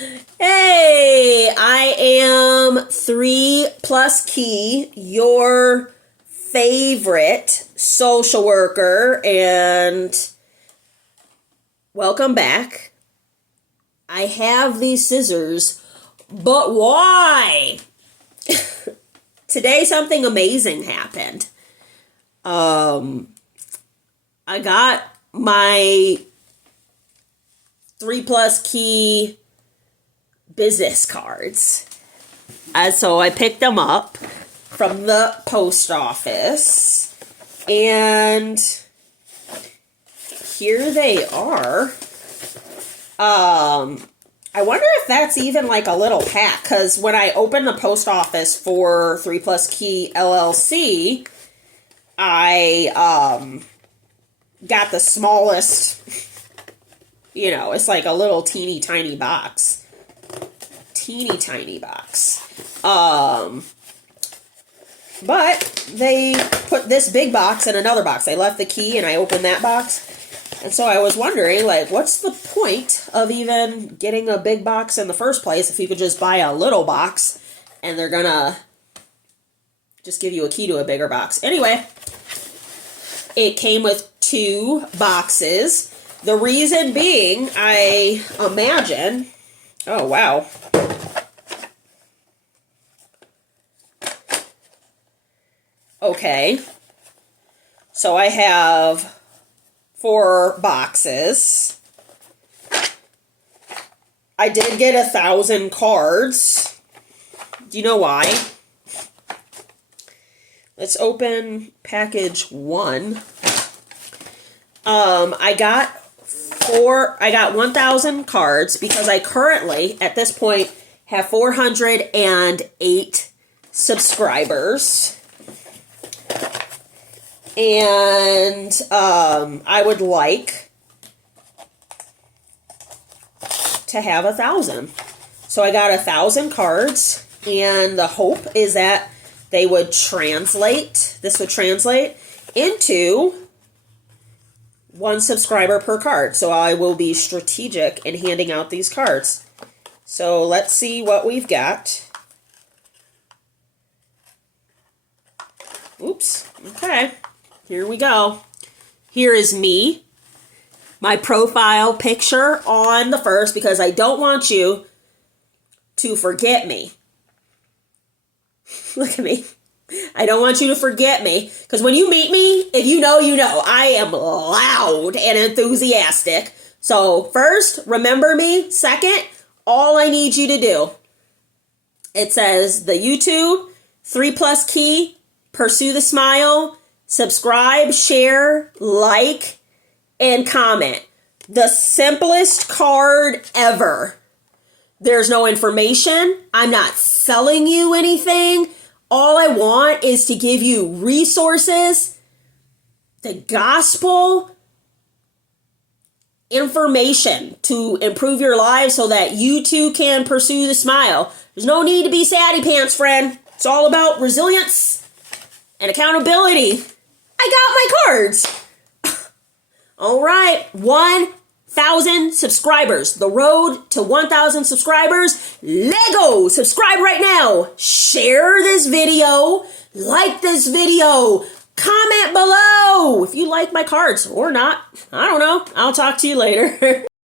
Hey, I am ThreePlusKei, your favorite social worker, and welcome back. I have these scissors, but why? Today something amazing happened. I got my ThreePlusKei business cards. So I picked them up from the post office, and here they are. I wonder if that's even like a little pack, because when I opened the post office for ThreePlusKei LLC, I got the smallest, it's like a little teeny tiny box. Teeny tiny box. But they put this big box in another box. They left the key and I opened that box. And so I was wondering, like, what's the point of even getting a big box in the first place if you could just buy a little box and they're gonna just give you a key to a bigger box. Anyway, it came with 2 boxes. The reason being, I imagine... Oh, wow. Okay. So I have 4 boxes. I did get 1,000 cards. Do you know why? Let's open package 1. I got 1,000 cards because I currently, at this point, have 408 subscribers. And I would like to have 1,000. So I got 1,000 cards, and the hope is that they would translate, this would translate into 1 subscriber per card. So I will be strategic in handing out these cards. So let's see what we've got. Oops. Okay. Here we go. Here is me. My profile picture on the first, because I don't want you to forget me. Look at me. I don't want you to forget me, because when you meet me, if you know, you know. I am loud and enthusiastic. So first, remember me. Second, all I need you to do, it says the YouTube, ThreePlusKei, Pursue the Smile, subscribe, share, like, and comment. The simplest card ever. There's no information. I'm not selling you anything. All I want is to give you resources, the gospel, information to improve your lives so that you too can pursue the smile. There's no need to be saddie pants, friend. It's all about resilience and accountability. I got my cards. All right, 1,000 subscribers. The road to 1,000 subscribers. Lego! Subscribe right now. Share this video. Like this video. Comment below if you like my cards or not. I don't know. I'll talk to you later.